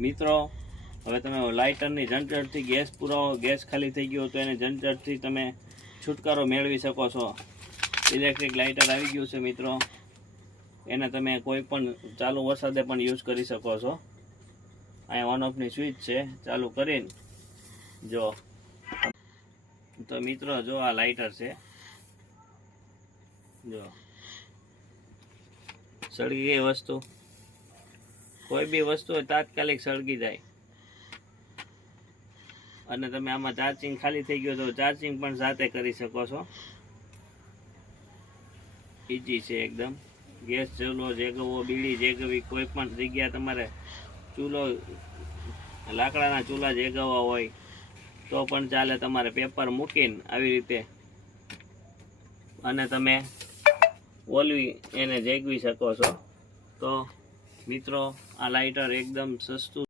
મિત્રો હવે તમે લાઇટરની ઝંઝટથી ગેસ પુરાવો, ગેસ ખાલી થઈ ગયો તો એને ઝંઝટથી તમે છુટકારો મેળવી શકો છો. ઇલેક્ટ્રિક લાઇટર આવી ગયું છે મિત્રો, એને તમે કોઈ પણ ચાલુ વરસાદે પણ યુઝ કરી શકો છો. અહીંયા ઓન ઓફની સ્વિચ છે, ચાલુ કરીને જો તો મિત્રો જો આ લાઇટર છે, જો સળગી ગઈ વસ્તુ. કોઈ બી વસ્તુ તાત્કાલિક સળગી જાય. અને તમે આમાં ચાર્જિંગ ખાલી થઈ ગયો તો ચાર્જિંગ પણ જાતે કરી શકો છો. ઈજી છે એકદમ. ગેસ ચૂલો જેગવો, બીડી જેગવી, કોઈ પણ જગ્યા તમારે ચૂલો લાકડાના ચૂલા જેગવવા હોય તો પણ ચાલે. તમારે પેપર મૂકીને આવી રીતે અને તમે ઓલવી એને જેગવી શકો છો. તો મિત્રો આ લાઇટર એકદમ સસ્તું